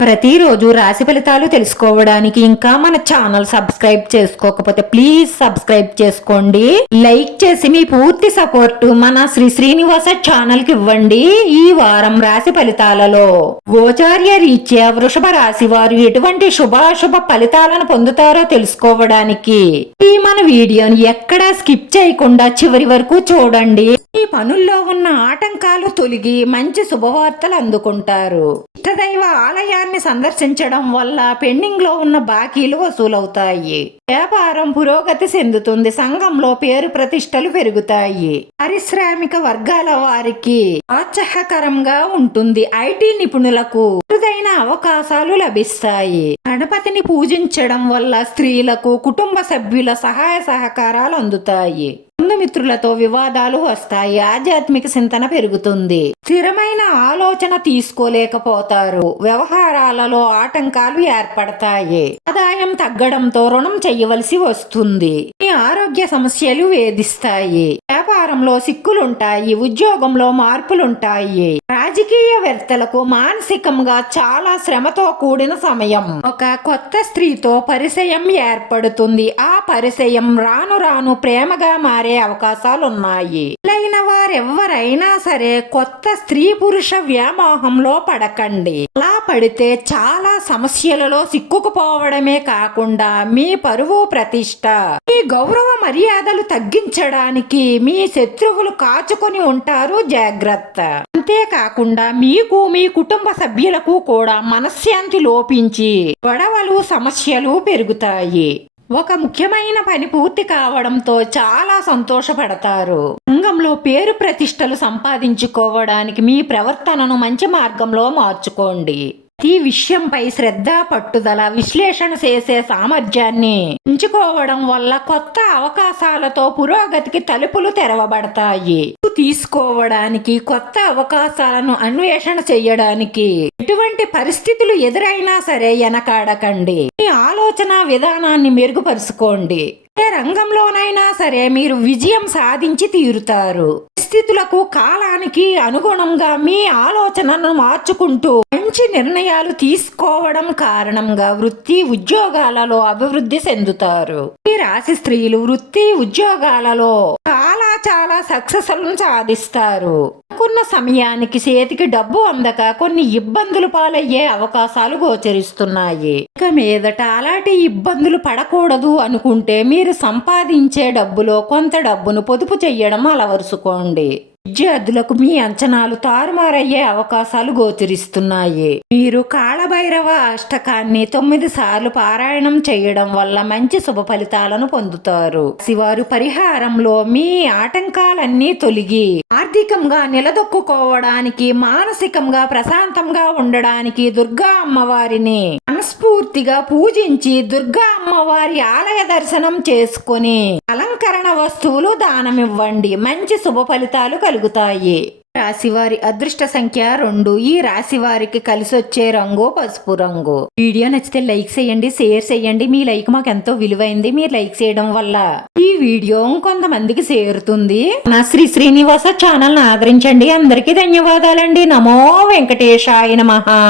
ప్రతిరోజు రాశి ఫలితాలు తెలుసుకోవడానికి ఇంకా మన ఛానల్ సబ్స్క్రైబ్ చేసుకోకపోతే ప్లీజ్ సబ్స్క్రైబ్ చేసుకోండి. లైక్ చేసి మీ పూర్తి సపోర్ట్ మన శ్రీ శ్రీనివాస ఛానల్కి ఇవ్వండి ఈ వారం రాశి ఫలితాలలో. గోచార్య రీత్యా వృషభ రాశి వారు ఎటువంటి శుభాశుభ ఫలితాలను పొందుతారో తెలుసుకోవడానికి ఈ మన వీడియోని ఎక్కడా స్కిప్ చేయకుండా చివరి వరకు చూడండి. ఈ పనుల్లో ఉన్న ఆటంకాలు తొలగి మంచి శుభవార్తలు అందుకుంటారు. ఇష్టదైవ ఆలయాన్ని సందర్శించడం వల్ల పెండింగ్లో ఉన్న బాకీలు వసూలవుతాయి. వ్యాపారం పురోగతి చెందుతుంది. సంఘంలో పేరు ప్రతిష్టలు పెరుగుతాయి. పారిశ్రామిక వర్గాల వారికి ప్రోత్సాహకరంగా ఉంటుంది. ఐటీ నిపుణులకు అరుదైన అవకాశాలు లభిస్తాయి. గణపతిని పూజించడం వల్ల స్త్రీలకు కుటుంబ సభ్యుల సహాయ సహకారాలు అందుతాయి. బంధుమిత్రులతో వివాదాలు వస్తాయి. ఆధ్యాత్మిక చింతన పెరుగుతుంది. స్థిరమైన ఆలోచన తీసుకోలేకపోతారు. వ్యవహారాలలో ఆటంకాలు ఏర్పడతాయి. ఆదాయం తగ్గడంతో రుణం చెయ్యవలసి వస్తుంది. ఈ ఆరోగ్య సమస్యలు వేధిస్తాయి. వ్యాపారంలో సిక్కులుంటాయి. ఉద్యోగంలో మార్పులుంటాయి. రాజకీయవేత్తలకు మానసికంగా చాలా శ్రమతో కూడిన సమయం. ఒక కొత్త స్త్రీతో పరిచయం ఏర్పడుతుంది. ఆ పరిచయం రాను రాను ప్రేమగా మారి అవకాశాలున్నాయి. పెళ్ళైన వారెవ్వరైనా సరే కొత్త స్త్రీ పురుష వ్యామోహంలో పడకండి. అలా పడితే చాలా సమస్యలలో సిక్కుకుపోవడమే కాకుండా మీ పరువు ప్రతిష్ట. మీ గౌరవ మర్యాదలు తగ్గించడానికి మీ శత్రువులు కాచుకొని ఉంటారు జాగ్రత్త. అంతేకాకుండా మీకు మీ కుటుంబ సభ్యులకు కూడా మనశ్శాంతి లోపించి గొడవలు సమస్యలు పెరుగుతాయి. ఒక ముఖ్యమైన పని పూర్తి కావడంతో చాలా సంతోషపడతారు. రంగంలో పేరు ప్రతిష్టలు సంపాదించుకోవడానికి మీ ప్రవర్తనను మంచి మార్గంలో మార్చుకోండి. ఈ విషయంపై శ్రద్ధ పట్టుదల విశ్లేషణ చేసే సామర్థ్యాన్ని ఎంచుకోవడం వల్ల కొత్త అవకాశాలతో పురోగతికి తలుపులు తెరవబడతాయి. తీసుకోవడానికి కొత్త అవకాశాలను అన్వేషణ చేయడానికి ఎటువంటి పరిస్థితులు ఎదురైనా సరే వెనకాడకండి మీ ఆలోచన విధానాన్ని మెరుగుపరుచుకోండి. ఏ రంగంలోనైనా సరే మీరు విజయం సాధించి తీరుతారు. పరిస్థితులకు కాలానికి అనుగుణంగా మీ ఆలోచనను మార్చుకుంటూ మంచి నిర్ణయాలు తీసుకోవడం కారణంగా వృత్తి ఉద్యోగాలలో అభివృద్ధి చెందుతారు. ఈ రాశి స్త్రీలు వృత్తి ఉద్యోగాలలో చాలా చాలా సక్సెస్లను సాధిస్తారు. అనుకున్న సమయానికి చేతికి డబ్బు అందక కొన్ని ఇబ్బందులు పాలయ్యే అవకాశాలు గోచరిస్తున్నాయి. ఇక మీదట అలాంటి ఇబ్బందులు పడకూడదు అనుకుంటే మీరు సంపాదించే డబ్బులో కొంత డబ్బును పొదుపు చెయ్యడం అలవరుచుకోండి విద్యార్థులకు మీ అంచనాలు తారుమారయ్యే అవకాశాలు గోచరిస్తున్నాయి. మీరు కాళభైరవ అష్టకాన్ని తొమ్మిది సార్లు పారాయణం చేయడం వల్ల మంచి శుభ ఫలితాలను పొందుతారు. శివారు పరిహారంలో మీ ఆటంకాలన్నీ తొలగి ఆర్థికంగా నిలదొక్కుకోవడానికి మానసికంగా ప్రశాంతంగా ఉండడానికి దుర్గా అమ్మవారిని మనస్ఫూర్తిగా పూజించి దుర్గా అమ్మవారి ఆలయ దర్శనం చేసుకొని అలంకరణ వస్తువులు దానమివ్వండి. మంచి శుభ ఫలితాలు కలుగుతాయి. రాశివారి అదృష్ట సంఖ్య రెండు. ఈ రాశి వారికి కలిసి వచ్చే రంగు పసుపు రంగు. వీడియో నచ్చితే లైక్ చేయండి షేర్ చేయండి. మీ లైక్ మాకు ఎంతో విలువైంది మీరు లైక్ చేయడం వల్ల ఈ వీడియో కొంతమందికి చేరుతుంది. నా శ్రీ శ్రీనివాస ఛానల్ ఆదరించండి. అందరికీ ధన్యవాదాలండి. నమో వెంకటేశాయ మహా